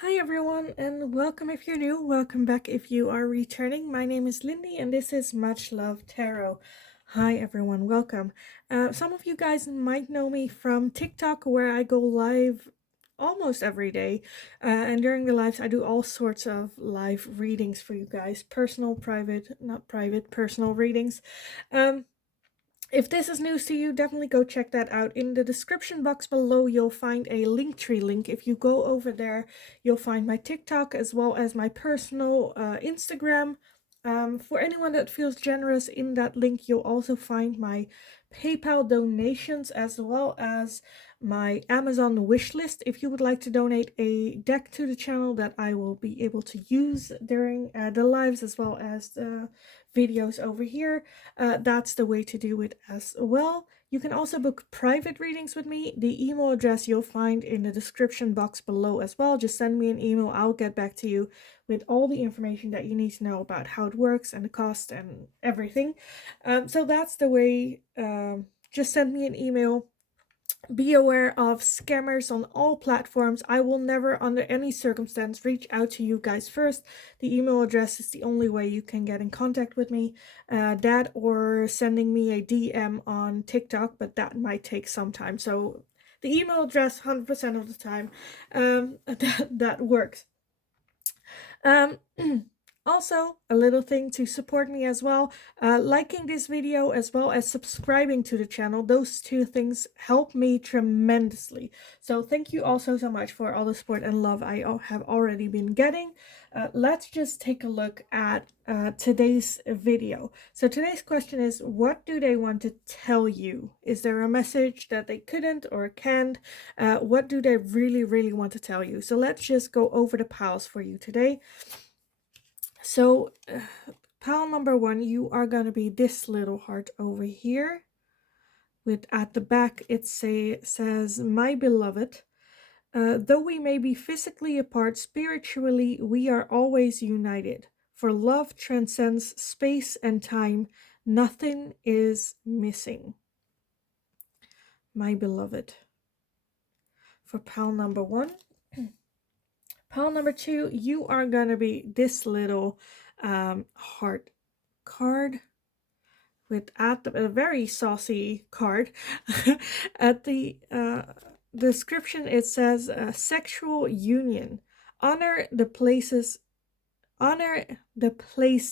Hi everyone, and welcome if you're new, welcome back if you are returning. My name is Lindy and this is Much Love Tarot. Hi everyone, welcome. Some of you guys might know me from TikTok where I go live almost every day. And during the lives I do all sorts of live readings for you guys. Personal, private, not private, personal readings. If this is news to you, definitely go check that out. In the description box below, you'll find a Linktree link. If you go over there, you'll find my TikTok as well as my personal Instagram. For anyone that feels generous, in that link, you'll also find my PayPal donations as well as my Amazon wish list. If you would like to donate a deck to the channel that I will be able to use during the lives as well as the videos over here, that's the way to do it as well. You can also book private readings with me. The email address you'll find in the description box below as well. Just send me an email. I'll get back to you with all the information that you need to know about how it works and the cost and everything. So that's the way. Just send me an email. Be aware of scammers on all platforms. I will never, under any circumstance, reach out to you guys first. The email address is the only way you can get in contact with me. That or sending me a DM on TikTok, but that might take some time. So the email address, 100% of the time, that works. Um, Also, a little thing to support me as well, liking this video as well as subscribing to the channel. Those two things help me tremendously. So thank you also so much for all the support and love I have already been getting. Let's just take a look at today's video. So today's question is, what do they want to tell you? Is there a message that they couldn't or can't? What do they really, really want to tell you? So let's just go over the piles for you today. So, pile number one, you are going to be this little heart over here. With at the back, it says, "My beloved, though we may be physically apart, spiritually, we are always united. For love transcends space and time. Nothing is missing. My beloved." For pile number one. Pile number two, you are going to be this little heart card with at the, a very saucy card. At the description, it says sexual union. Honor the place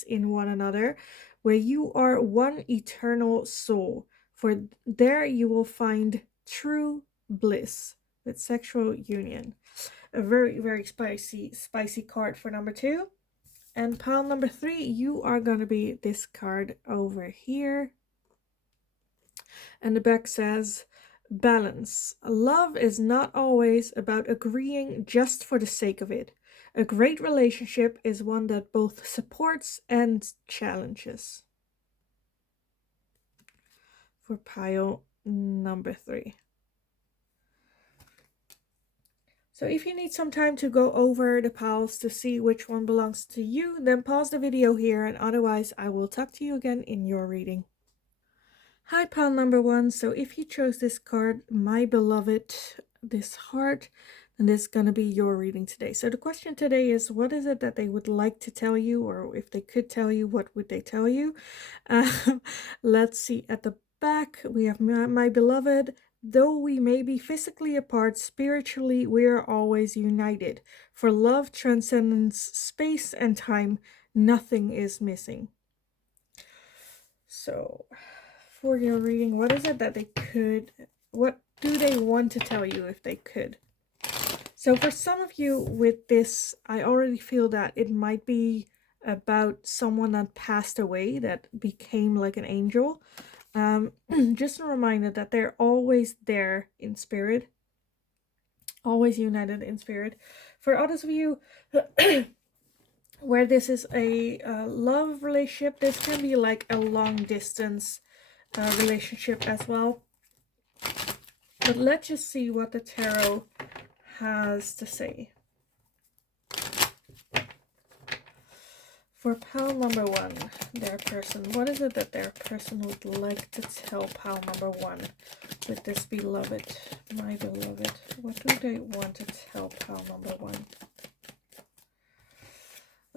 in one another where you are one eternal soul. For there you will find true bliss with sexual union. A very, very spicy card for number two. And pile number three, you are going to be this card over here. And the back says, balance. Love is not always about agreeing just for the sake of it. A great relationship is one that both supports and challenges. For pile number three. So if you need some time to go over the piles to see which one belongs to you, then pause the video here, and otherwise I will talk to you again in your reading. Hi, pile number one. So if you chose this card, my beloved, this heart, then this is going to be your reading today. So the question today is, what is it that they would like to tell you? Or if they could tell you, what would they tell you? Let's see. At the back, we have my beloved. Though we may be physically apart, spiritually we are always united. For love transcends space and time. Nothing is missing. So, for your reading, what is it that they could, what do they want to tell you if they could? So for some of you with this, I already feel that it might be about someone that passed away that became like an angel. Just a reminder that they're always there in spirit, always united in spirit. For others of you where this is a love relationship, this can be like a long distance relationship as well. But let's just see what the tarot has to say. For pile number one, their person, what is it that their person would like to tell pile number one with this beloved, my beloved? What do they want to tell pile number one?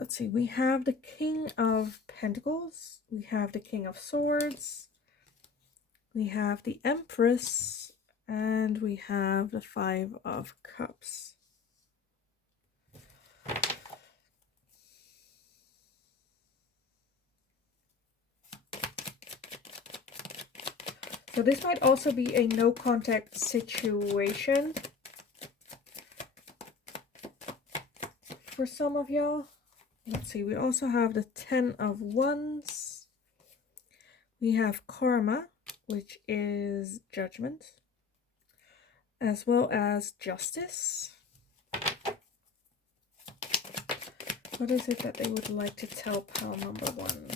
let's see, we have the King of Pentacles, we have the King of Swords, we have the Empress, and we have the Five of Cups. So this might also be a no contact situation for some of y'all. Let's see, we also have the Ten of Wands. We have Karma, which is judgment, as well as justice. What is it that they would like to tell pile number one?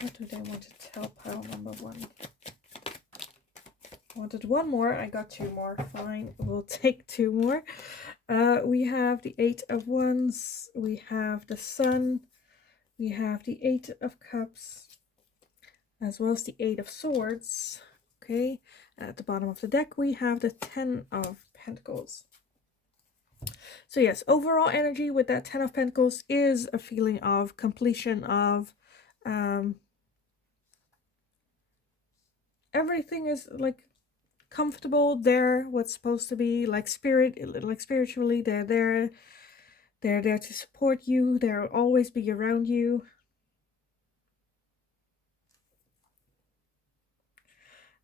What do they want to tell pile number one? I wanted one more. I got two more. Fine. We'll take two more. We have the Eight of Wands. We have the Sun. We have the Eight of Cups, as well as the Eight of Swords. Okay. At the bottom of the deck, we have the Ten of Pentacles. So yes, overall energy with that Ten of Pentacles is a feeling of completion of everything is like comfortable there, what's supposed to be, like spiritually they're there to support you, they'll always be around you.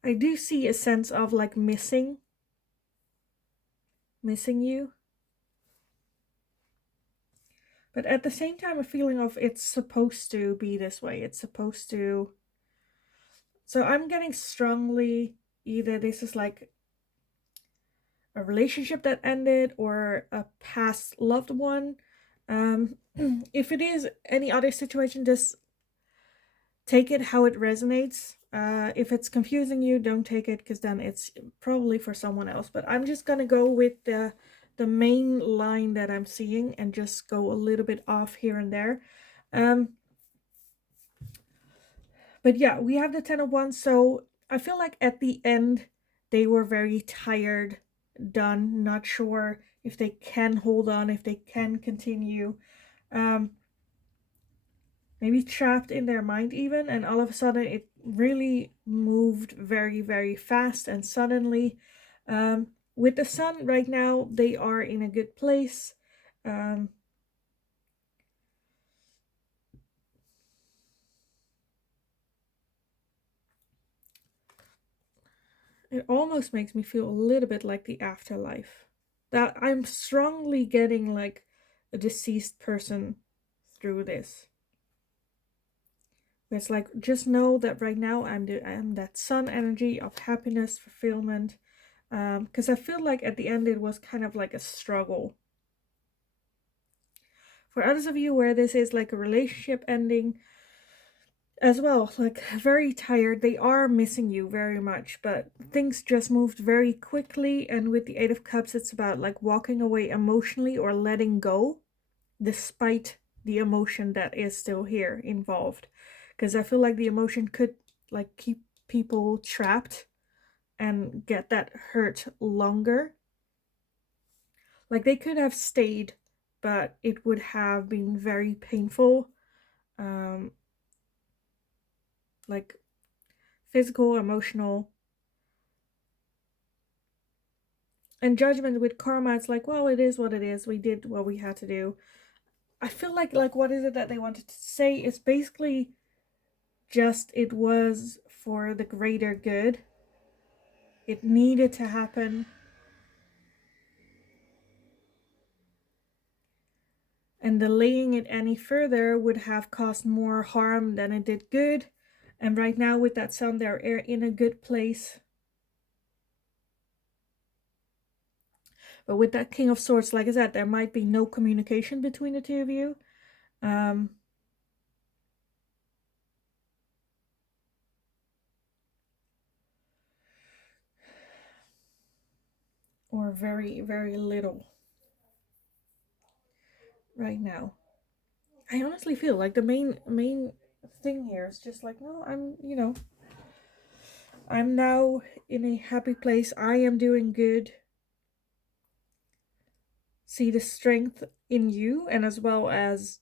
I do see a sense of like missing you, but at the same time a feeling of it's supposed to be this way, it's supposed to. So I'm getting strongly either this is like a relationship that ended or a past loved one. If it is any other situation, just take it how it resonates. If it's confusing you, don't take it, because then it's probably for someone else. But I'm just gonna go with the main line that I'm seeing and just go a little bit off here and there. But yeah, we have the Ten of Wands. So I feel like at the end they were very tired, done, not sure if they can hold on, if they can continue, maybe trapped in their mind even, and all of a sudden it really moved very, very fast and suddenly. With the Sun right now, they are in a good place. It almost makes me feel a little bit like the afterlife. That I'm strongly getting like a deceased person through this. It's like, just know that right now I'm that Sun energy of happiness, fulfillment. Because I feel like at the end it was kind of like a struggle. For others of you where this is like a relationship ending as well, like very tired, they are missing you very much, but things just moved very quickly. And with the Eight of Cups, it's about like walking away emotionally or letting go despite the emotion that is still here involved, because I feel like the emotion could like keep people trapped and get that hurt longer. Like they could have stayed, but it would have been very painful. Like physical, emotional. And judgment with karma, it's like, well, it is what it is. We did what we had to do. I feel like what is it that they wanted to say? It's basically just it was for the greater good. It needed to happen. And delaying it any further would have caused more harm than it did good. And right now with that Sun, they're in a good place. But with that King of Swords, like I said, there might be no communication between the two of you. Or very, very little right now. I honestly feel like the main thing here is just like, no, I'm now in a happy place. I am doing good. See the strength in you, and as well as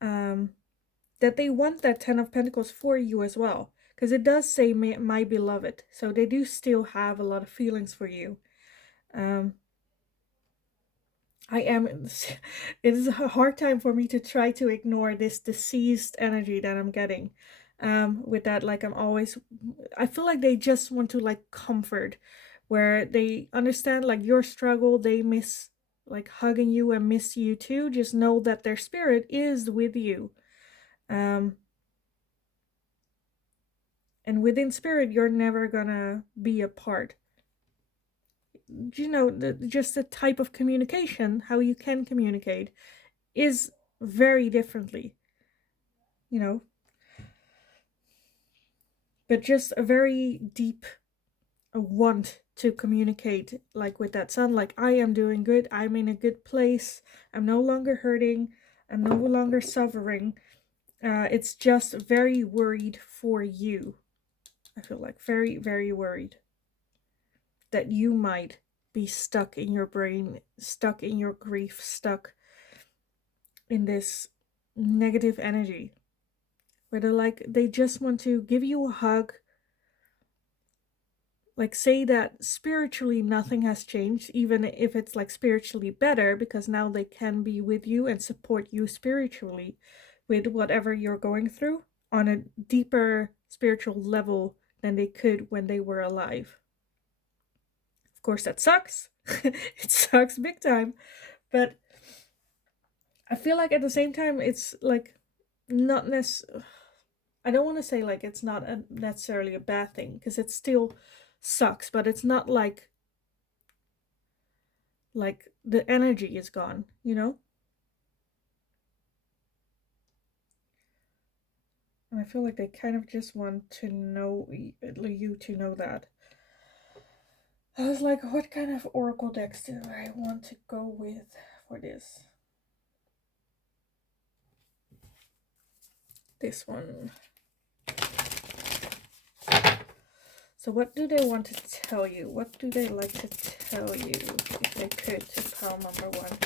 that they want that 10 of Pentacles for you as well. Because it does say my beloved. So they do still have a lot of feelings for you. It is a hard time for me to try to ignore this deceased energy that I'm getting. With that, like I feel like they just want to like comfort, where they understand like your struggle, they miss like hugging you and miss you too. Just know that their spirit is with you. And within spirit, you're never gonna be apart. You know, just the type of communication, how you can communicate, is very differently, you know, but just a very deep want to communicate, like with that son, like I am doing good, I'm in a good place, I'm no longer hurting, I'm no longer suffering. It's just very worried for you. I feel like very, very worried that you might be stuck in your brain, stuck in your grief, stuck in this negative energy, where they just want to give you a hug, like say that spiritually nothing has changed, even if it's like spiritually better, because now they can be with you and support you spiritually with whatever you're going through on a deeper spiritual level than they could when they were alive. Of course, that sucks. It sucks big time. But I feel like at the same time, it's like not necessarily. I don't want to say like it's not necessarily a bad thing, because it still sucks, but it's not like the energy is gone, you know? And I feel like they kind of just want to know you to know that. I was like, what kind of oracle decks do I want to go with for this? This one. So what do they want to tell you? What do they like to tell you, if they could, to pile number 1?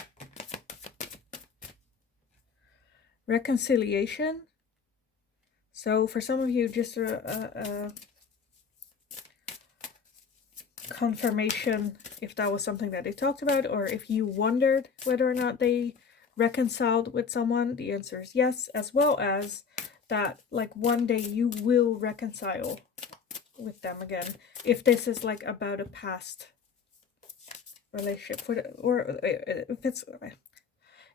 Reconciliation. So for some of you, just a confirmation if that was something that they talked about, or if you wondered whether or not they reconciled with someone, the answer is yes, as well as that like one day you will reconcile with them again, if this is like about a past relationship, or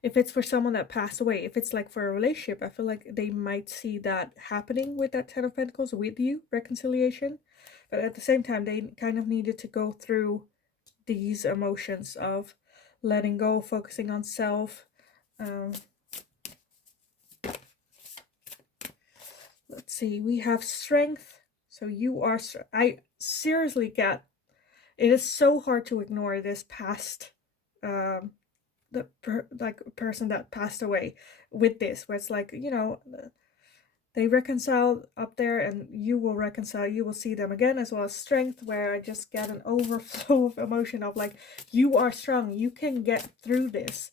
if it's for someone that passed away. If it's like for a relationship, I feel like they might see that happening with that 10 of Pentacles with you, reconciliation. But at the same time, they kind of needed to go through these emotions of letting go, focusing on self. Let's see, we have strength. So you are, I seriously get, it is so hard to ignore this past, person that passed away with this, where it's like, you know, they reconcile up there and you will reconcile, you will see them again, as well as strength, where I just get an overflow of emotion of like, you are strong, you can get through this.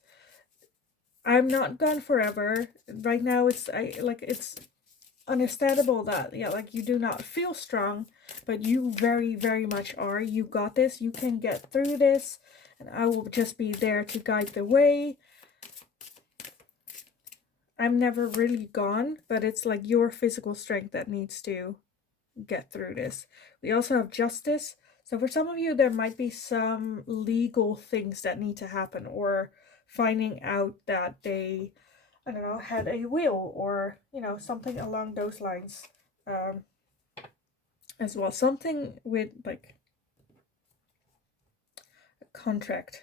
I'm not gone forever. Right now it's understandable that, yeah, like you do not feel strong, but you very, very much are. You got this, you can get through this, and I will just be there to guide the way. I'm never really gone, but it's like your physical strength that needs to get through this. We also have justice. So for some of you, there might be some legal things that need to happen, or finding out that they, I don't know, had a will, or, you know, something along those lines, as well. Something with like a contract.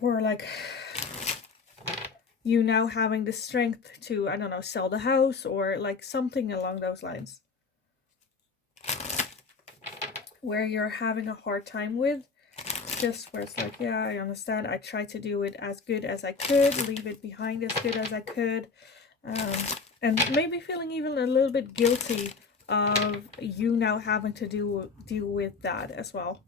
Or like you now having the strength to, I don't know, sell the house, or like something along those lines, where you're having a hard time with, just where it's like, yeah, I understand, I tried to do it as good as I could, leave it behind as good as I could, and maybe feeling even a little bit guilty of you now having to deal with that as well.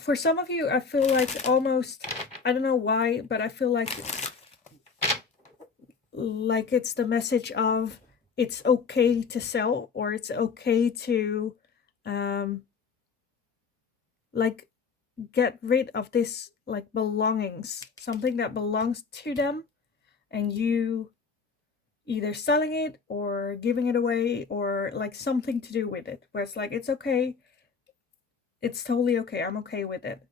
For some of you, I feel like almost, I don't know why, but I feel like it's the message of it's okay to sell, or it's okay to um like get rid of this like belongings, something that belongs to them, and you either selling it or giving it away, or like something to do with it, where it's like it's okay, it's totally okay, I'm okay with it.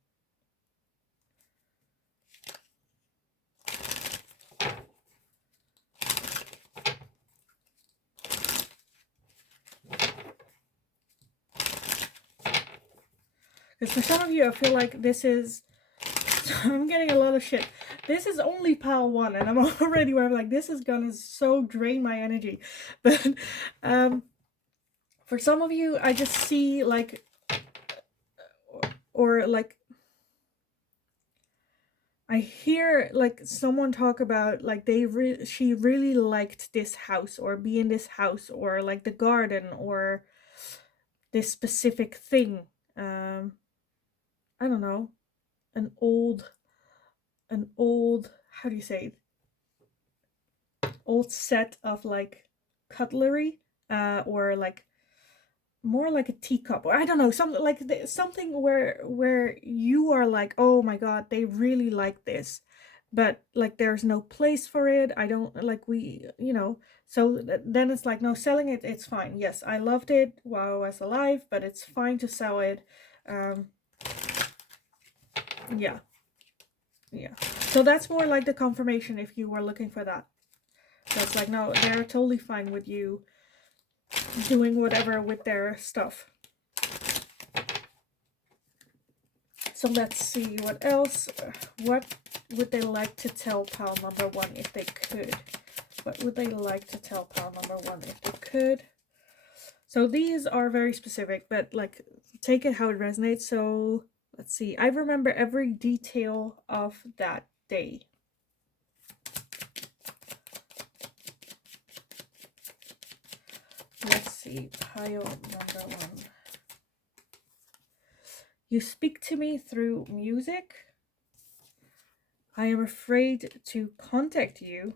Because for some of you, I feel like this is, I'm getting a lot of shit. This is only pile 1, and I'm already where I'm like, this is gonna so drain my energy. But for some of you, I just see like, or like, I hear like someone talk about like she really liked this house, or be in this house, or like the garden, or this specific thing. I don't know, an old, how do you say it? Old set of like cutlery, or like more like a teacup, or I don't know, something like something where you are like, oh my god, they really like this, but like there's no place for it. I don't like, we, so then it's like, no, selling it, it's fine. Yes, I loved it while I was alive, but it's fine to sell it. um yeah, yeah. So that's more like the confirmation if you were looking for that. So it's like, no, they're totally fine with you doing whatever with their stuff. So let's see what else. What would they like to tell pal number 1 if they could? What would they like to tell pal number 1 if they could? So these are very specific, but like, take it how it resonates. So let's see. I remember every detail of that day. Let's see. Pile number 1. You speak to me through music. I am afraid to contact you.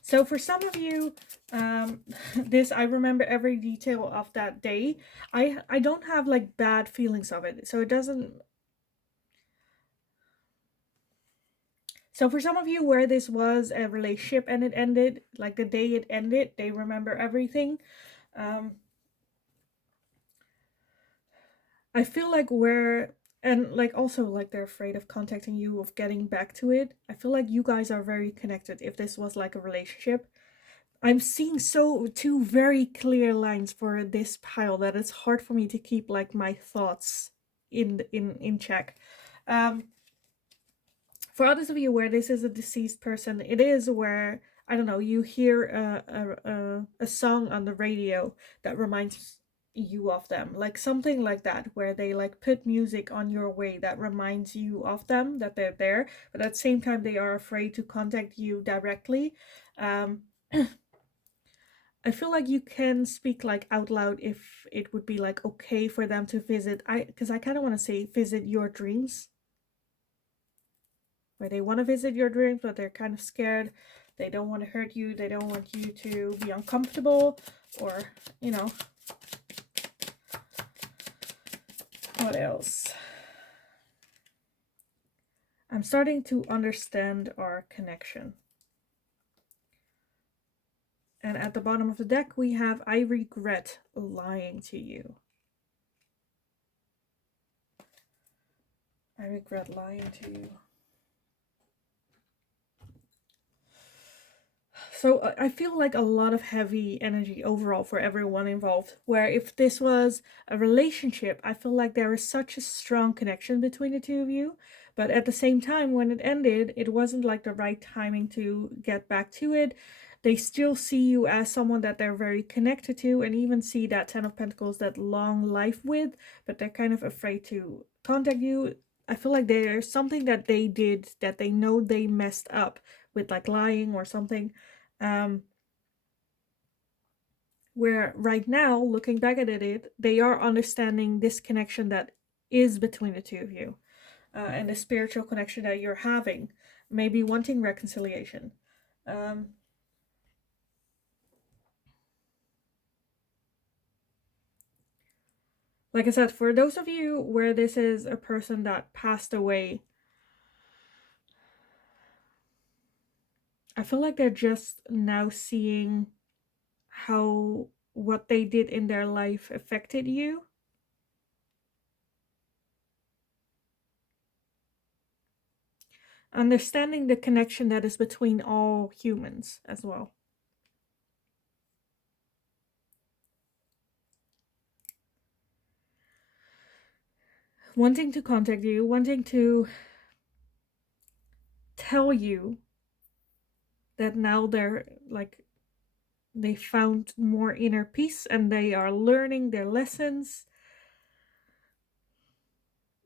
So for some of you, this, I remember every detail of that day. I don't have like bad feelings of it. So it doesn't. So for some of you where this was a relationship and it ended, like the day it ended, they remember everything. I feel like and like also like they're afraid of contacting you, of getting back to it. I feel like you guys are very connected if this was like a relationship. I'm seeing two very clear lines for this pile that it's hard for me to keep like my thoughts in check. For others of you where this is a deceased person, it is where, I don't know, you hear a song on the radio that reminds you of them, like something like that, where they like put music on your way that reminds you of them, that they're there, but at the same time they are afraid to contact you directly. I feel like you can speak like out loud if it would be like okay for them to visit. Because I kind of want to say visit your dreams, where they want to visit your dreams, but they're kind of scared. They don't want to hurt you. They don't want you to be uncomfortable, or, you know. What else? I'm starting to understand our connection. And at the bottom of the deck, we have, I regret lying to you. I regret lying to you. So I feel like a lot of heavy energy overall for everyone involved, where if this was a relationship, I feel like there is such a strong connection between the two of you, but at the same time, when it ended, it wasn't like the right timing to get back to it. They still see you as someone that they're very connected to, and even see that 10 of Pentacles, that long life with, but they're kind of afraid to contact you. I feel like there's something that they did that they know they messed up with, like lying or something. where right now, looking back at it, they are understanding this connection that is between the two of you, and the spiritual connection that you're having, maybe wanting reconciliation. Um, like I said, for those of you where this is a person that passed away, I feel like they're just now seeing how what they did in their life affected you. Understanding the connection that is between all humans as well. Wanting to contact you, wanting to tell you that now they're like, they found more inner peace and they are learning their lessons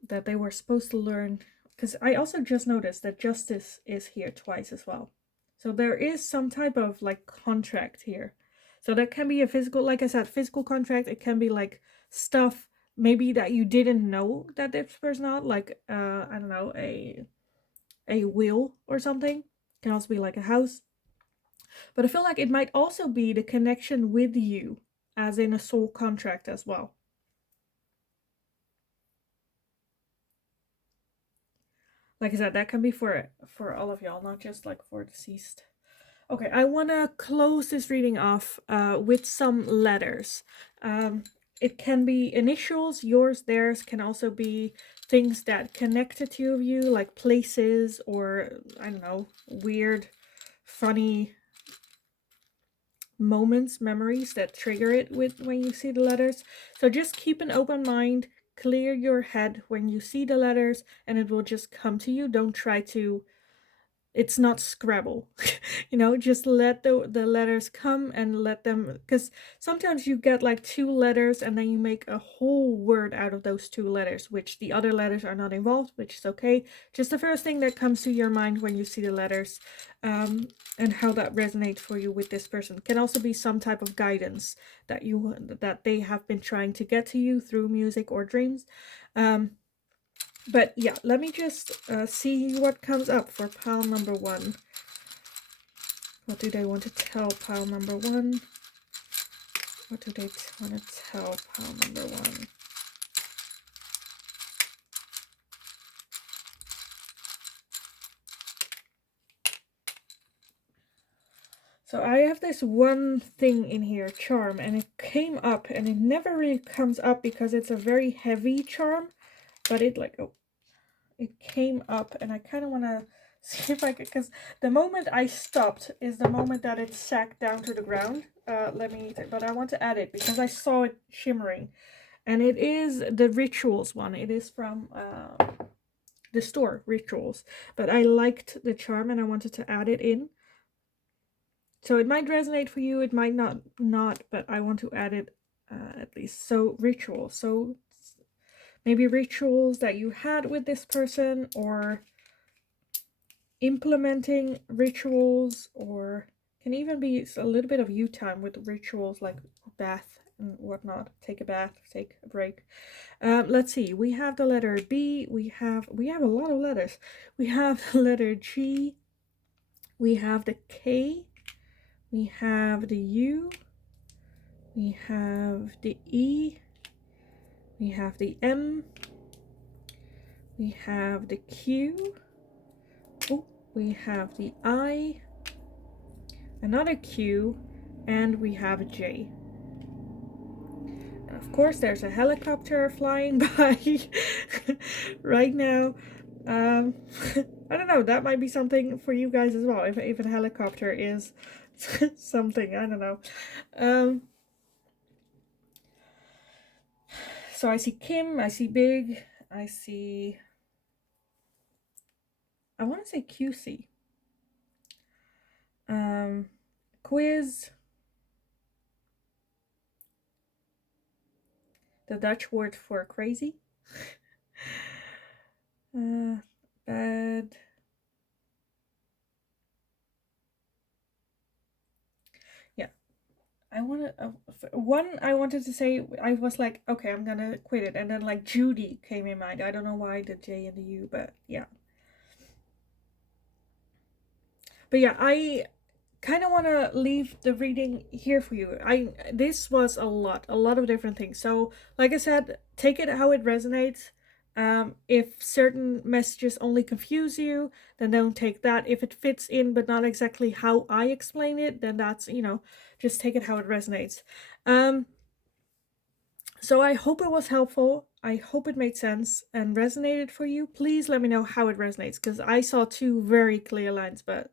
that they were supposed to learn. Because I also just noticed that justice is here twice as well. So there is some type of like contract here. So that can be a physical, like I said, physical contract. It can be like stuff maybe that you didn't know that this person had, like I don't know, a will or something. It can also be like a house. But I feel like it might also be the connection with you, as in a soul contract as well. Like I said, that can be for all of y'all, not just like for deceased. Okay, I want to close this reading off with some letters. It can be initials, yours, theirs, can also be things that connect the two of you, like places or, I don't know, weird, funny moments, memories that trigger it with when you see the letters. So just keep an open mind, clear your head when you see the letters, and it will just come to you. Don't try to, it's not Scrabble. Just let the letters come and let them, because sometimes you get like two letters and then you make a whole word out of those two letters, which the other letters are not involved, which is okay. Just the first thing that comes to your mind when you see the letters, and how that resonates for you with this person. Can also be some type of guidance that they have been trying to get to you through music or dreams. But yeah, let me just see what comes up for pile number 1. What do they want to tell pile number 1? What do they want to tell pile number 1? So I have this one thing in here, charm, and it came up, and it never really comes up because it's a very heavy charm, but it like, oh, it came up, and I kind of want to see if I could, because the moment I stopped is the moment that it sacked down to the ground. But I want to add it because I saw it shimmering, and it is the rituals one. It is from the store, Rituals, but I liked the charm and I wanted to add it in. So it might resonate for you, it might not, but I want to add it at least. So rituals. So maybe rituals that you had with this person, or implementing rituals, or can even be a little bit of you time with rituals like bath and whatnot. Take a bath, take a break. Let's see. We have the letter B. We have a lot of letters. We have the letter G. We have the K. We have the U. We have the E. We have the M. We have the Q. Oh, we have the I. Another Q. And we have a J. And of course, there's a helicopter flying by right now. I don't know, that might be something for you guys as well, if a helicopter is something, I don't know. So I see Kim, I see Big, I see, I want to say QC. Quiz, the Dutch word for crazy. Bad. Yeah. I wanted one. I wanted to say I was like, okay, I'm gonna quit it, and then like Judy came in mind. I don't know why the J and the U, but yeah. But yeah, I kind of want to leave the reading here for you. This was a lot of different things. So, like I said, take it how it resonates. If certain messages only confuse you, then don't take that. If it fits in but not exactly how I explain it, then that's, just take it how it resonates. Um, so I hope it was helpful. I hope it made sense and resonated for you. Please let me know how it resonates because I saw two very clear lines, but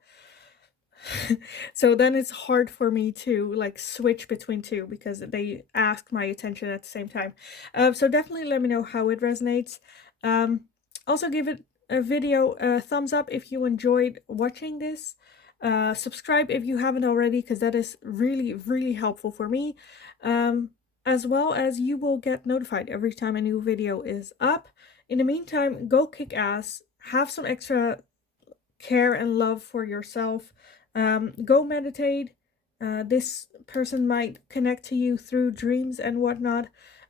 so then it's hard for me to like switch between two because they ask my attention at the same time. So definitely let me know how it resonates. Um, Also give it a video a thumbs up if you enjoyed watching this. Subscribe if you haven't already because that is really, really helpful for me. As well as you will get notified every time a new video is up. In the meantime, go kick ass, have some extra care and love for yourself. Go meditate. This person might connect to you through dreams and whatnot.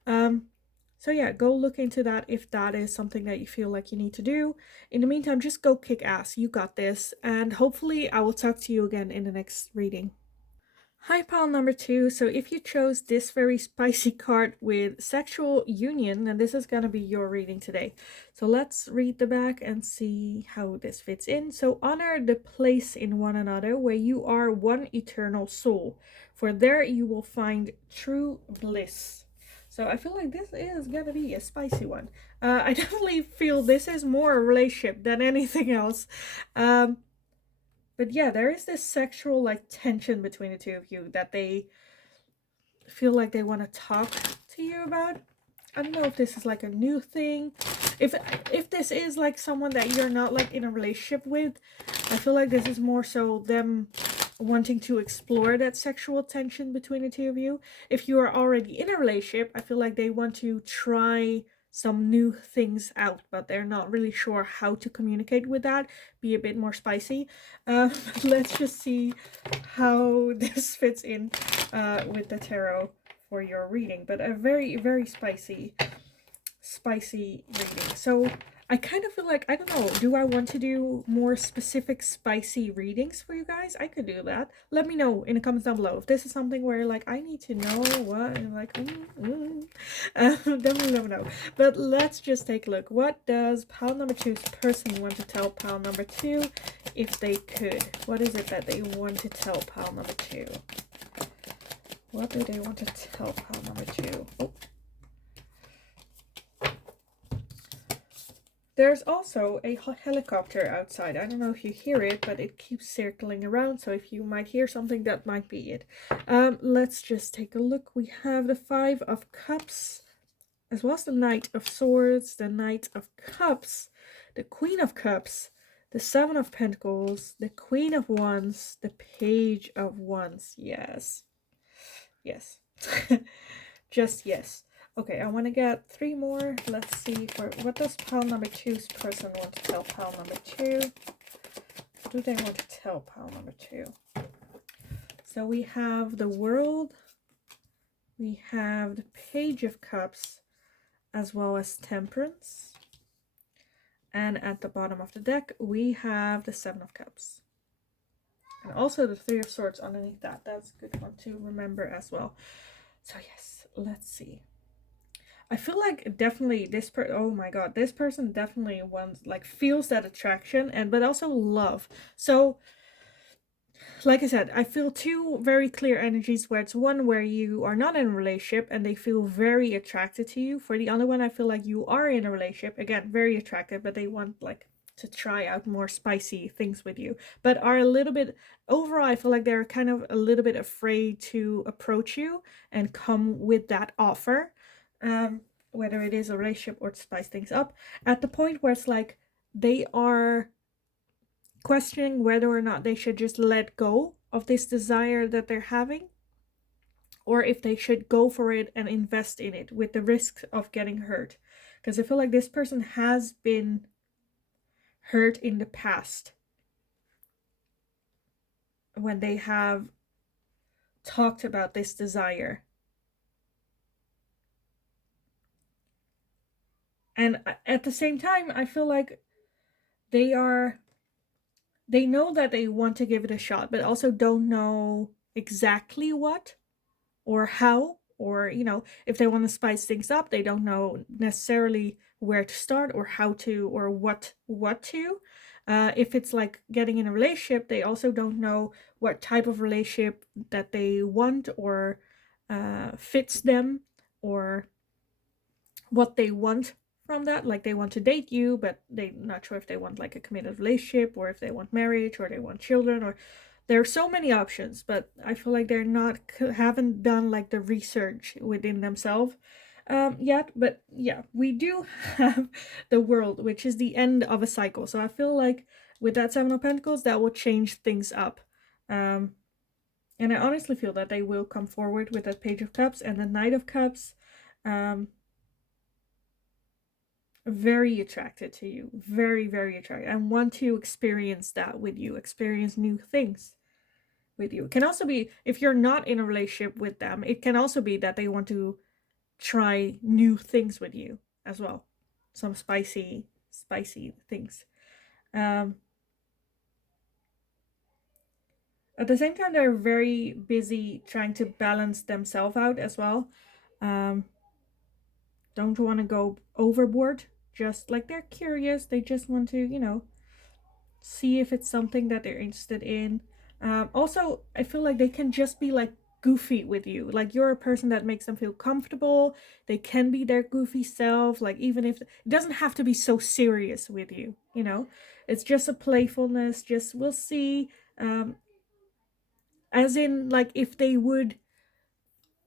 So yeah, go look into that if that is something that you feel like you need to do. In the meantime, just go kick ass. You got this. And hopefully I will talk to you again in the next reading. Hi, pile number 2. So if you chose this very spicy card with sexual union, then this is going to be your reading today. So let's read the back and see how this fits in. So honor the place in one another where you are one eternal soul. For there you will find true bliss. So I feel like this is going to be a spicy one. I definitely feel this is more a relationship than anything else. But yeah, there is this sexual like tension between the two of you that they feel like they want to talk to you about. I don't know if this is like a new thing. If this is like someone that you're not like in a relationship with, I feel like this is more so them wanting to explore that sexual tension between the two of you. If you are already in a relationship, I feel like they want to try some new things out, but they're not really sure how to communicate with that. Be a bit more spicy. Let's just see how this fits in with the tarot for your reading. But a very, very spicy reading. So I kind of feel like, I don't know, do I want to do more specific spicy readings for you guys? I could do that. Let me know in the comments down below if this is something where like I need to know what and like definitely let me know. But let's just take a look. What does pile number 2's person want to tell pile number 2 if they could? What is it that they want to tell pile number 2? What do they want to tell pile number 2? Oh. There's also a helicopter outside. I don't know if you hear it, but it keeps circling around. So if you might hear something, that might be it. Let's just take a look. We have the 5 of Cups, as well as the Knight of Swords, the Knight of Cups, the Queen of Cups, the 7 of Pentacles, the Queen of Wands, the Page of Wands. Yes. Yes. Just yes. Okay, I want to get 3 more. Let's see what does pile number 2's person want to tell pile number 2? What do they want to tell pile number 2? So we have the World, we have the Page of Cups, as well as Temperance. And at the bottom of the deck, we have the 7 of Cups. And also the 3 of Swords underneath that. That's a good one to remember as well. So yes, let's see. I feel like definitely oh my god, this person definitely wants, like, feels that attraction but also love. So like I said, I feel 2 very clear energies where it's one where you are not in a relationship and they feel very attracted to you. For the other one, I feel like you are in a relationship, again, very attracted, but they want like to try out more spicy things with you, but are a little bit, overall I feel like they're kind of a little bit afraid to approach you and come with that offer. Whether it is a relationship or to spice things up, at the point where it's like they are questioning whether or not they should just let go of this desire that they're having, or if they should go for it and invest in it with the risk of getting hurt. Because I feel like this person has been hurt in the past when they have talked about this desire. And at the same time, I feel like they know that they want to give it a shot, but also don't know exactly what or how, or if they want to spice things up, they don't know necessarily where to start or how to, or what to. If it's like getting in a relationship, they also don't know what type of relationship that they want, or fits them, or what they want from that. Like, they want to date you, but they're not sure if they want like a committed relationship, or if they want marriage, or they want children, or there are so many options. But I feel like they're not, haven't done like the research within themselves yet. But yeah, we do have the world, which is the end of a cycle. So I feel like with that Seven of Pentacles, that will change things up. And I honestly feel that they will come forward with that Page of Cups and the Knight of Cups. Very attracted to you, very, very attracted, and want to experience that with you, experience new things with you. It can also be, if you're not in a relationship with them, it can also be that they want to try new things with you as well. Some spicy things. At the same time, they're very busy trying to balance themselves out as well. Don't want to go overboard. Just like, they're curious, they just want to, see if it's something that they're interested in. Also, I feel like they can just be like goofy with you. Like, you're a person that makes them feel comfortable. They can be their goofy self. Like, even if it doesn't have to be so serious with you, it's just a playfulness. Just, we'll see. As in, like, if they would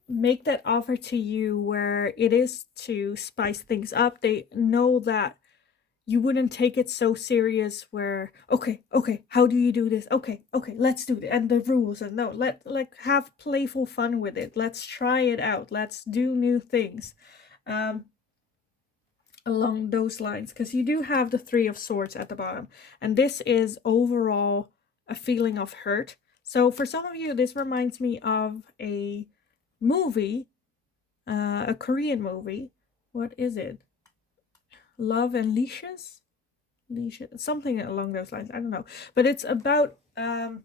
make that offer to you where it is to spice things up, they know that you wouldn't take it so serious where, okay, how do you do this? Okay, let's do it. And the rules, and no, let, like, have playful fun with it. Let's try it out. Let's do new things. Along those lines, because you do have the Three of Swords at the bottom, and this is overall a feeling of hurt. So for some of you, this reminds me of a movie, a Korean movie. What is it? Love and Leashes? Something along those lines. I don't know. But it's about a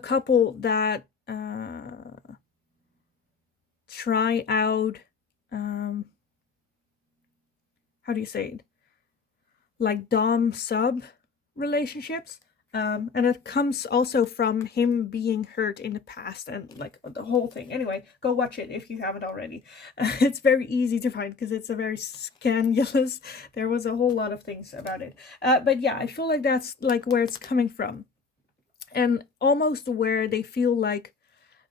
couple that try out, how do you say it? Like dom sub relationships. And it comes also from him being hurt in the past, and like the whole thing. Anyway, go watch it if you haven't already. It's very easy to find because it's a very scandalous. There was a whole lot of things about it. But yeah, I feel like that's like where it's coming from, and almost where they feel like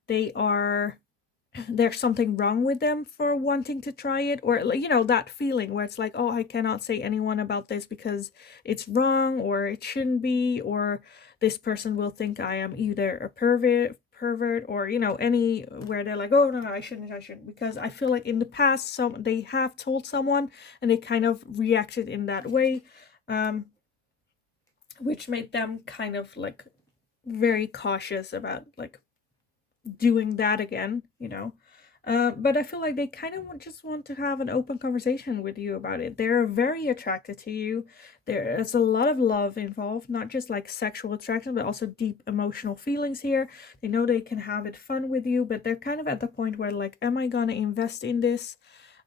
they are, there's something wrong with them for wanting to try it, or that feeling where it's like, oh, I cannot say anyone about this because it's wrong, or it shouldn't be, or this person will think I am either a pervert, or any, where they're like, oh, no, I shouldn't, because I feel like in the past they have told someone and they kind of reacted in that way, which made them kind of like very cautious about like doing that again. But I feel like they kind of just want to have an open conversation with you about it. They're very attracted to you. There's a lot of love involved, not just like sexual attraction, but also deep emotional feelings here. They know they can have it fun with you, but they're kind of at the point where like, am I gonna invest in this?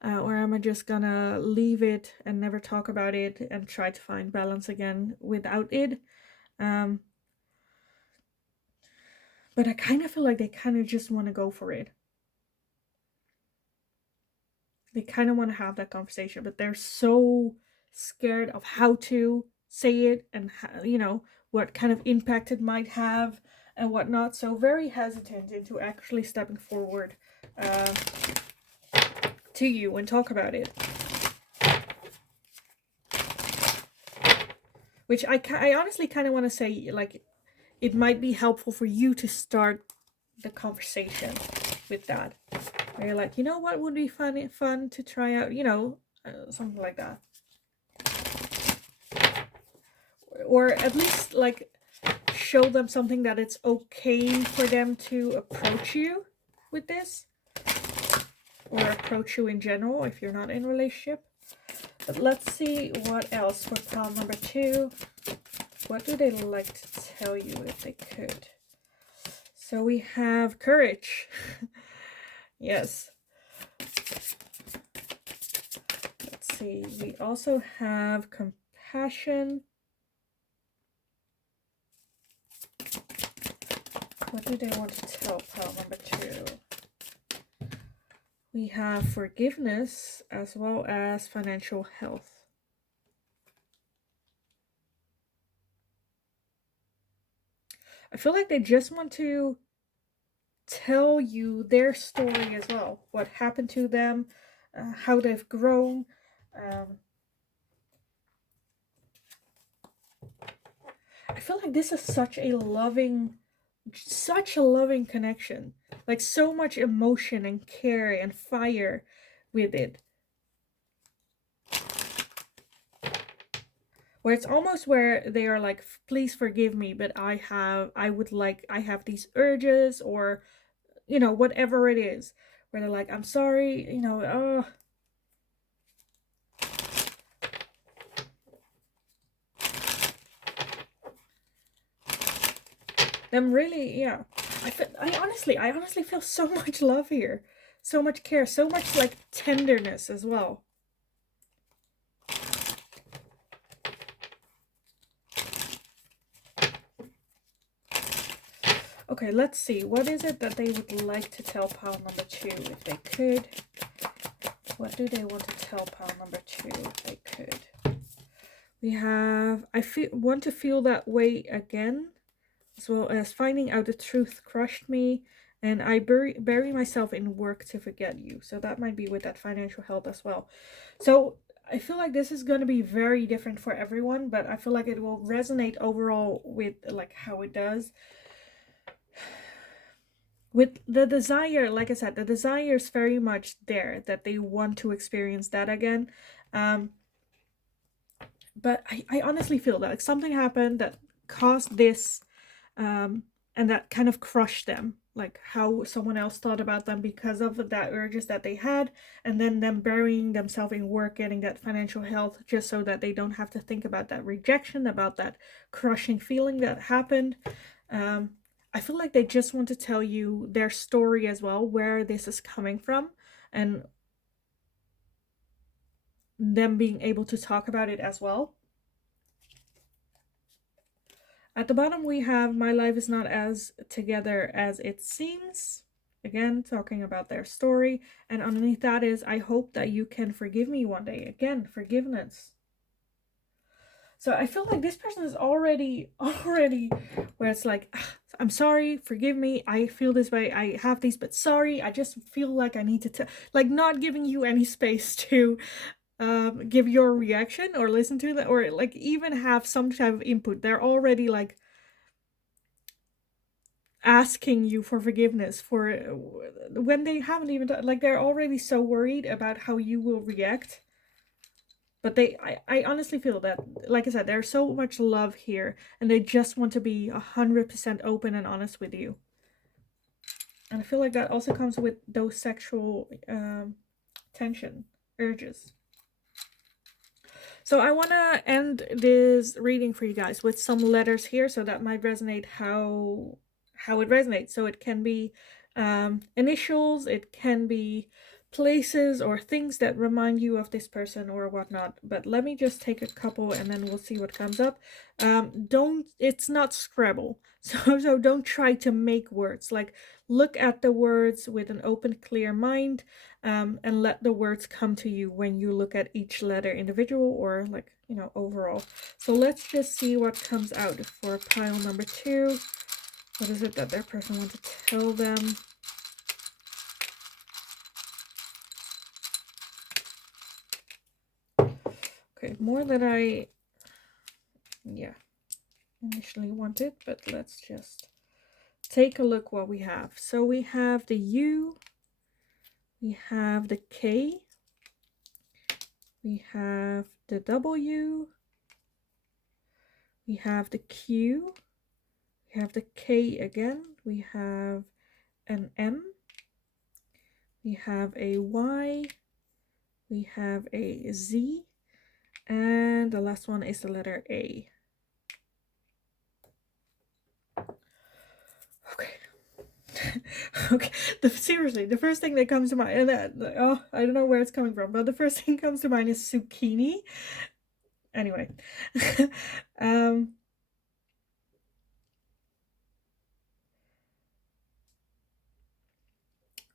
Or am I just gonna leave it and never talk about it and try to find balance again without it? But I kind of feel like they kind of just want to go for it. They kind of want to have that conversation, but they're so scared of how to say it, and what kind of impact it might have and whatnot. So very hesitant into actually stepping forward to you and talk about it. Which I honestly kind of want to say, like, it might be helpful for you to start the conversation with that. Where you're like, what would be fun to try out, something like that. Or at least like show them something that it's okay for them to approach you with this, or approach you in general if you're not in a relationship. But let's see what else for pile number 2. What do they like to tell you if they could? So we have courage. Yes. Let's see. We also have compassion. What do they want to tell pile number 2? We have forgiveness as well as financial health. I feel like they just want to tell you their story as well. What happened to them, how they've grown. I feel like this is such a loving connection. Like so much emotion and care and fire with it. Where it's almost where they are like, please forgive me, but I have these urges, or, you know, whatever it is. Where they're like, I'm sorry, you know, them really, yeah. I honestly feel so much love here. So much care, so much like tenderness as well. Okay, let's see. What is it that they would like to tell pile number 2 if they could? What do they want to tell pile number 2 if they could? We have, want to feel that way again, as well as finding out the truth crushed me, and I bury myself in work to forget you. So that might be with that financial health as well. So I feel like this is going to be very different for everyone, but I feel like it will resonate overall with like how it does. With the desire, like I said, the desire is very much there, that they want to experience that again. But I honestly feel that like something happened that caused this, and that kind of crushed them. Like how someone else thought about them because of that urges that they had, and then them burying themselves in work, getting that financial health, just so that they don't have to think about that rejection, about that crushing feeling that happened. I feel like they just want to tell you their story as well, where this is coming from, and them being able to talk about it as well. At the bottom we have, my life is not as together as it seems. Again, talking about their story. And underneath that is, I hope that you can forgive me one day. Again, forgiveness. So I feel like this person is already where it's like, I'm sorry, forgive me, I feel this way, I have these, but sorry, I just feel like I need to like not giving you any space to give your reaction or listen to that, or like even have some type of input. They're already like asking you for forgiveness for when they haven't even like they're already so worried about how you will react. But I honestly feel that, like I said, there's so much love here, and they just want to be 100% open and honest with you. And I feel like that also comes with those sexual tension, urges. So I want to end this reading for you guys with some letters here, so that might resonate how it resonates. So it can be initials, it can be places or things that remind you of this person or whatnot. But let me just take a couple and then we'll see what comes up. It's not Scrabble, so don't try to make words. Like, look at the words with an open, clear mind, and let the words come to you when you look at each letter individual, or like, you know, overall. So let's just see what comes out for pile number 2. What is it that their person wants to tell them? Okay, more than I initially wanted, but let's just take a look what we have. So we have the U, we have the K, we have the W, we have the Q, We have the K again. We have an M. We have a Y. We have a Z. And the last one is the letter A. Okay. Okay. Seriously, the first thing that comes to mind, and oh, I don't know where it's coming from, but the first thing comes to mind is zucchini. Anyway.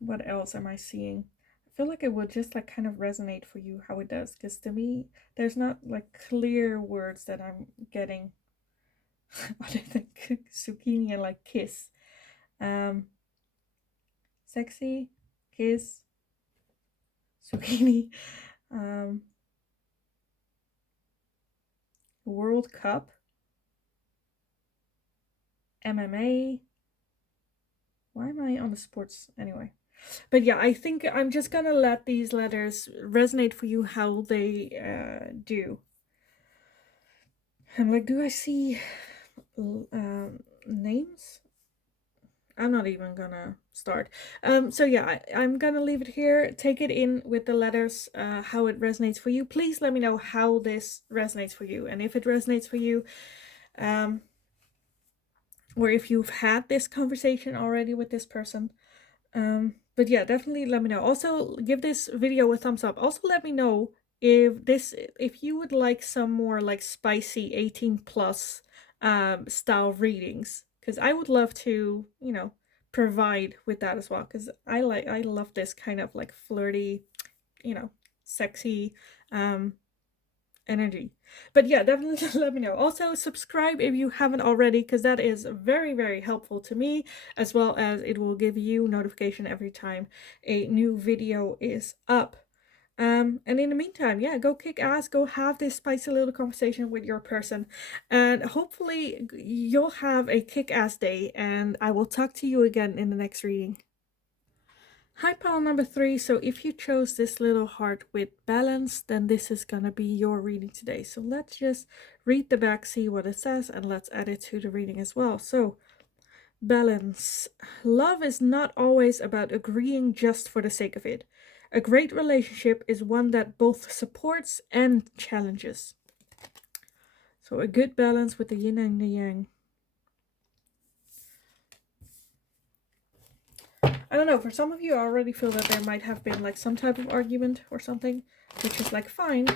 What else am I seeing? I feel like it would just like kind of resonate for you how it does, because to me, there's not like clear words that I'm getting other than zucchini and like kiss. Sexy, kiss, zucchini, World Cup, MMA. Why am I on the sports anyway? But yeah, I think I'm just gonna let these letters resonate for you how they do. I'm like, do I see names? I'm not even gonna start. So yeah, I'm gonna leave it here. Take it in with the letters, how it resonates for you. Please let me know how this resonates for you, and if it resonates for you, or if you've had this conversation already with this person. But yeah, definitely let me know. Also, give this video a thumbs up. Also, let me know if you would like some more like spicy 18 plus style readings, because I would love to, provide with that as well, because I love this kind of like flirty, sexy energy. But yeah, definitely let me know. Also, subscribe if you haven't already, because that is very, very helpful to me, as well as it will give you notification every time a new video is up. And in the meantime, yeah, go kick ass, go have this spicy little conversation with your person, and hopefully you'll have a kick-ass day, and I will talk to you again in the next reading. Hi, pile number 3. So if you chose this little heart with balance, then this is gonna be your reading today. So let's just read the back, see what it says, and let's add it to the reading as well. So, balance. Love is not always about agreeing just for the sake of it. A great relationship is one that both supports and challenges. So a good balance with the yin and the yang. I don't know, for some of you I already feel that there might have been like some type of argument or something, which is like fine,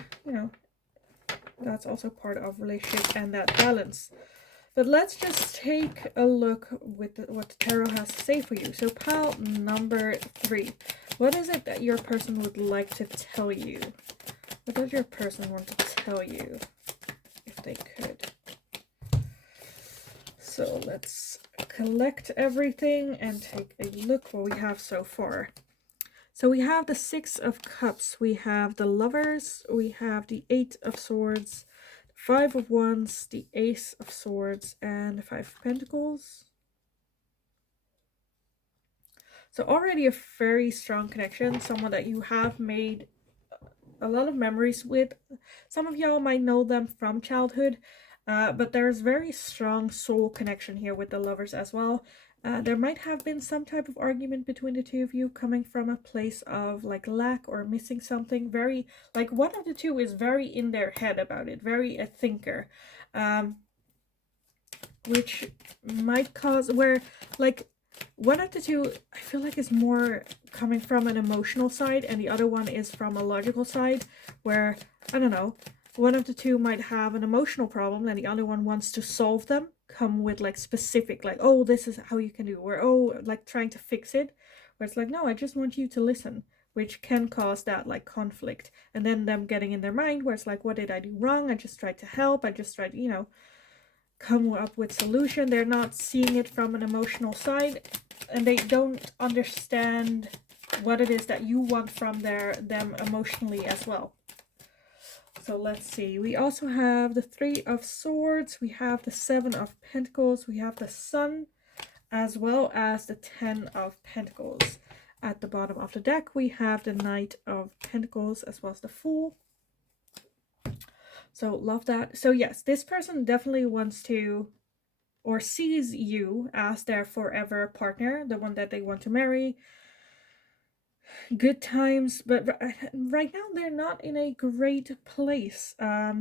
that's also part of relationship and that balance. But let's just take a look with what the tarot has to say for you. So pile number 3. What is it that your person would like to tell you? What does your person want to tell you if they could? So let's collect everything and take a look what we have so far. So we have the 6 of Cups, we have the Lovers, we have the 8 of Swords, 5 of Wands, the Ace of Swords, and the 5 of Pentacles. So already a very strong connection, someone that you have made a lot of memories with. Some of y'all might know them from childhood, but there's very strong soul connection here with the Lovers as well. There might have been some type of argument between the two of you coming from a place of like lack or missing something. Very, like one of the two is very in their head about it, very a thinker, which might cause where like one of the two I feel like is more coming from an emotional side and the other one is from a logical side, where I don't know, one of the two might have an emotional problem and the other one wants to solve them, come with like specific like, oh, this is how you can do, or oh, like trying to fix it, where it's like, no, I just want you to listen, which can cause that like conflict, and then them getting in their mind where it's like, what did I do wrong? I just tried to help, I just tried to, come up with solution. They're not seeing it from an emotional side, and they don't understand what it is that you want from them emotionally as well. So let's see. We also have the 3 of Swords, we have the 7 of Pentacles, we have the Sun, as well as the 10 of Pentacles. At the bottom of the deck, we have the Knight of Pentacles as well as the Fool. So love that. So yes, this person definitely wants to or sees you as their forever partner, the one that they want to marry. Good times, but right now they're not in a great place. I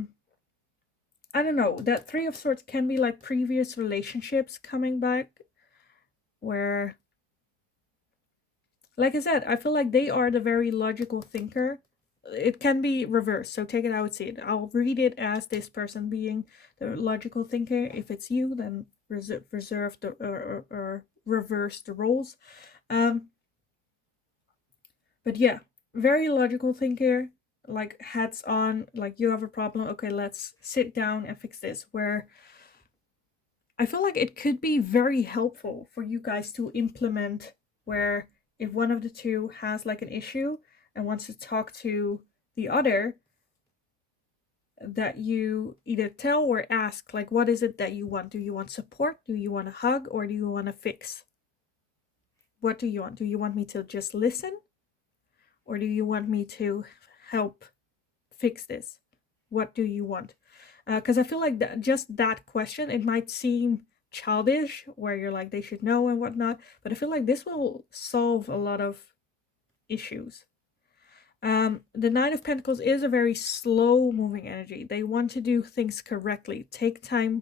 don't know. That Three of Swords can be like previous relationships coming back, where, like I said, I feel like they are the very logical thinker. It can be reversed, so take it how it's it. I'll read it as this person being the logical thinker. If it's you, then reserve the or reverse the roles. But yeah, very logical thinker, like heads on, like you have a problem, okay, let's sit down and fix this. Where I feel like it could be very helpful for you guys to implement, where if one of the two has like an issue and wants to talk to the other, that you either tell or ask, like, what is it that you want? Do you want support? Do you want a hug? Or do you want to fix? What do you want? Do you want me to just listen? Or do you want me to help fix this? What do you want? Because I feel like just that question, it might seem childish, where you're like, they should know and whatnot, but I feel like this will solve a lot of issues. The Nine of Pentacles is a very slow moving energy. They want to do things correctly, take time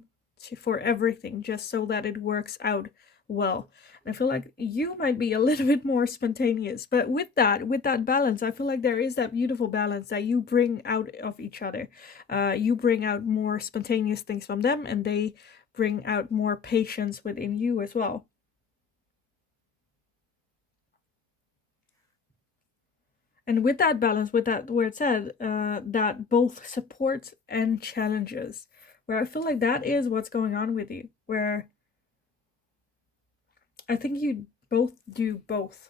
for everything, just so that it works out well. And I feel like you might be a little bit more spontaneous, but with that balance, I feel like there is that beautiful balance that you bring out of each other. You bring out more spontaneous things from them, and they bring out more patience within you as well. And with that balance, with that where it said that both supports and challenges, where I feel like that is what's going on with you, where I think you both do both.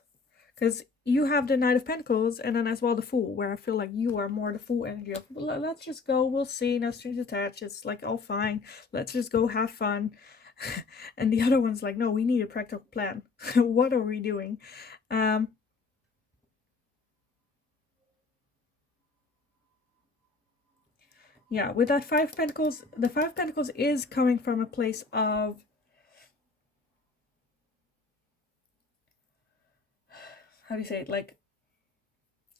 Because you have the Knight of Pentacles and then as well the Fool, where I feel like you are more the Fool energy of, let's just go, we'll see, no strings attached, it's like all fine, let's just go have fun. And the other one's like, no, we need a practical plan. What are we doing? Yeah, with that Five of Pentacles, the Five of Pentacles is coming from a place of, how do you say it, like,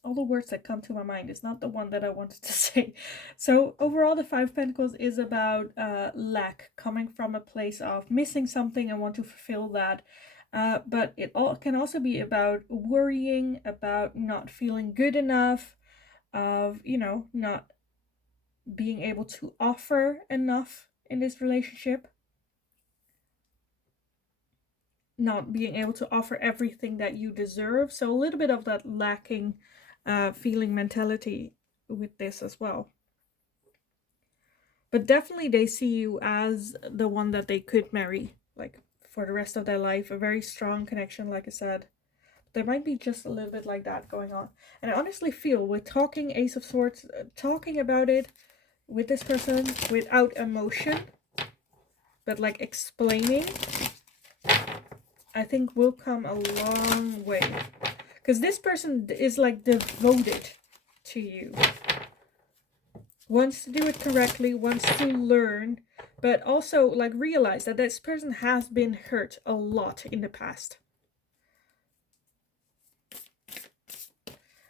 all the words that come to my mind is not the one that I wanted to say. So overall, the Five of Pentacles is about lack, coming from a place of missing something and want to fulfill that. But it all can also be about worrying, about not feeling good enough, of, you know, not being able to offer enough in this relationship, not being able to offer everything that you deserve. So a little bit of that lacking feeling mentality with this as well. But definitely they see you as the one that they could marry, like, for the rest of their life. A very strong connection, like I said. There might be just a little bit like that going on. And I honestly feel with talking Ace of Swords, talking about it with this person without emotion, but like explaining, I think will come a long way. Because this person is like devoted to you. Wants to do it correctly, wants to learn, but also like realize that this person has been hurt a lot in the past.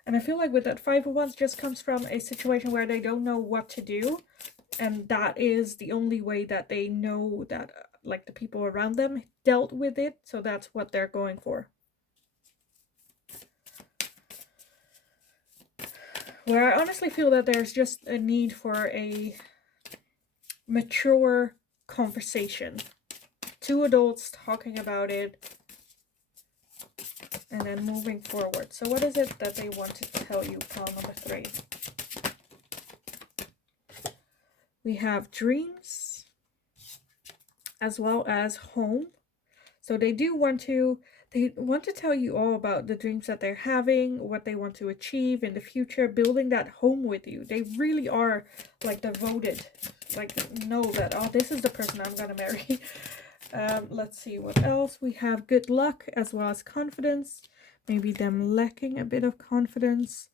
And I feel like with that Five of Wands just comes from a situation where they don't know what to do. And that is the only way that they know that like the people around them dealt with it. So that's what they're going for. Where I honestly feel that there's just a need for a mature conversation. Two adults talking about it and then moving forward. So what is it that they want to tell you, pile number 3? We have dreams as well as home. So they want to tell you all about the dreams that they're having, what they want to achieve in the future, building that home with you. They really are like devoted, like know that, oh, this is the person I'm gonna marry. Let's see what else. We have good luck as well as confidence. Maybe them lacking a bit of confidence.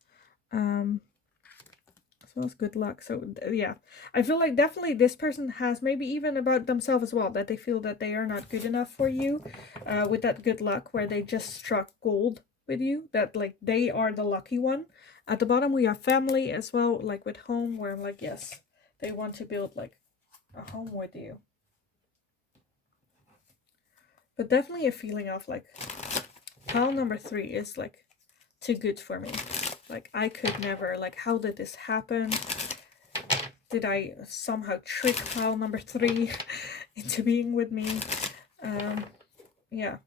So it's good luck. So yeah, I feel like definitely this person has maybe even about themselves as well, that they feel that they are not good enough for you, with that good luck where they just struck gold with you, that like they are the lucky one. At the bottom we have family as well, like with home, where I'm like, yes, they want to build like a home with you. But definitely a feeling of like pile number 3 is like too good for me. Like I could never, like how did this happen? Did I somehow trick pile number 3 into being with me? Yeah.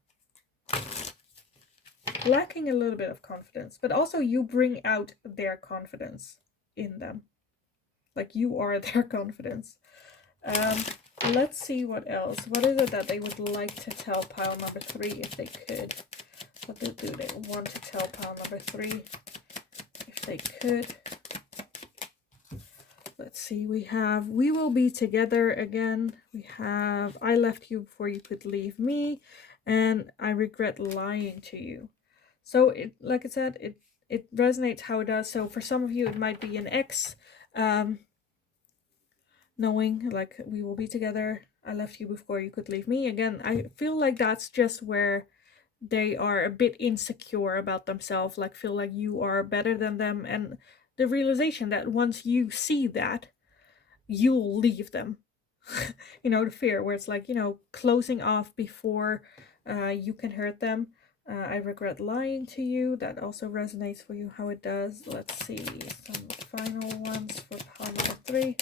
Lacking a little bit of confidence, but also you bring out their confidence in them. Like you are their confidence. Let's see what else. What is it that they would like to tell pile number 3 if they could? What do they want to tell pile number 3 if they could? Let's see, we have we will be together again. We have I left you before you could leave me, and I regret lying to you. So it, like I said, it resonates how it does. So for some of you it might be an ex, knowing like we will be together, I left you before you could leave me. Again, I feel like that's just where they are a bit insecure about themselves, like feel like you are better than them, and the realization that once you see that, you'll leave them. You know, the fear where it's like, you know, closing off before you can hurt them. I regret lying to you. That also resonates for you how it does. Let's see some final ones for pile number 3.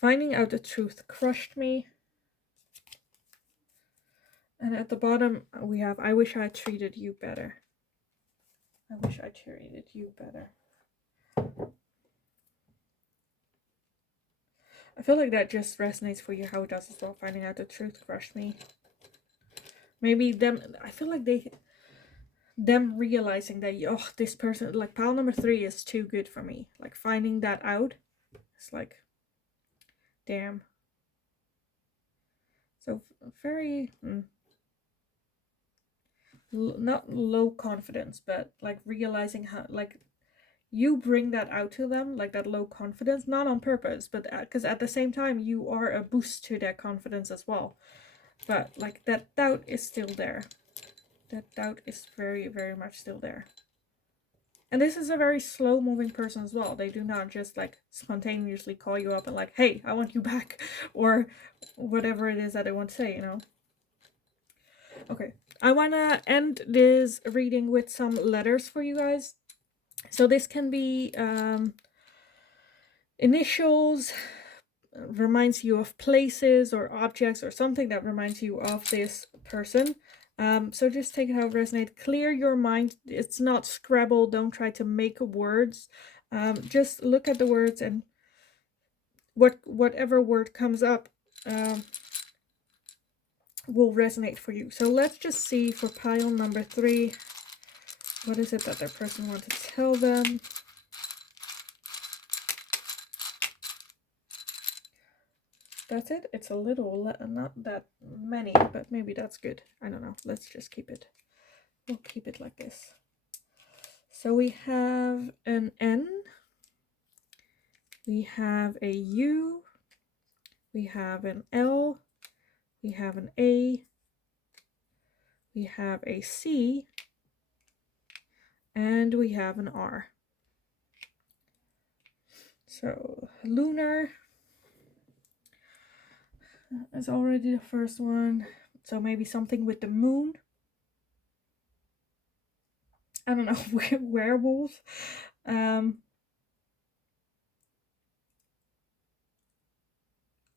Finding out the truth crushed me. And at the bottom we have I wish I treated you better. I wish I treated you better. I feel like that just resonates for you how it does as well. Finding out the truth crushed me. Maybe them, I feel like them realizing that, oh, this person, like pile number 3 is too good for me. Like finding that out, it's like, damn. So very, not low confidence, but like realizing how, like, you bring that out to them, like that low confidence, not on purpose, but because at the same time you are a boost to their confidence as well. But like that doubt is still there. That doubt is very, very much still there. And this is a very slow moving person as well. They do not just like spontaneously call you up and like, hey, I want you back, or whatever it is that they want to say, you know. Okay, I want to end this reading with some letters for you guys. So this can be initials, reminds you of places or objects or something that reminds you of this person. So just take it how it resonates. Clear your mind. It's not Scrabble. Don't try to make words. Just look at the words, and whatever word comes up will resonate for you. So let's just see for pile number 3, what is it that their person wants to tell them? That's it. It's a little, not that many, but maybe that's good. I don't know. Let's just keep it. We'll keep it like this. So we have an N, we have a U, we have an L, we have an A, we have a C, and we have an R. So lunar is already the first one. So maybe something with the moon. I don't know, werewolf. I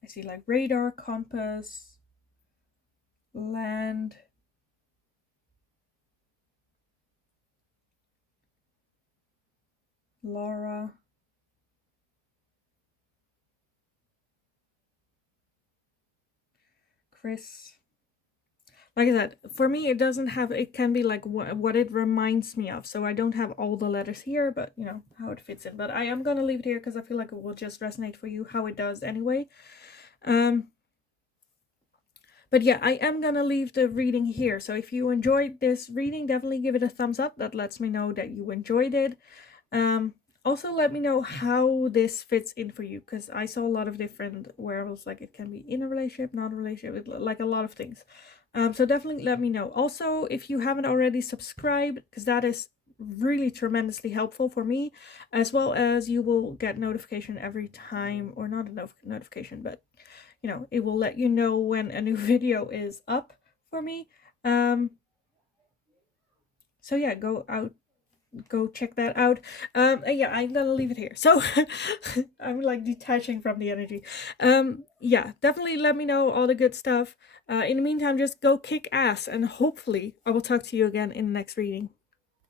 see like radar, compass, land, Laura, Chris. Like I said, for me, it doesn't have, it can be like what it reminds me of. So I don't have all the letters here, but you know, how it fits in. But I am going to leave it here because I feel like it will just resonate for you how it does anyway. But yeah, I am gonna leave the reading here. So if you enjoyed this reading, definitely give it a thumbs up. That lets me know that you enjoyed it. Also let me know how this fits in for you, because I saw a lot of different where I was like, it can be in a relationship, not a relationship, like a lot of things. So definitely let me know. Also, if you haven't already subscribed, because that is really tremendously helpful for me, as well as you will get notification every time, or not a notification, but you know, it will let you know when a new video is up for me. So yeah, go check that out. Yeah, I'm gonna leave it here. So I'm like detaching from the energy. Yeah, definitely let me know all the good stuff. In the meantime, just go kick ass, and hopefully I will talk to you again in the next reading.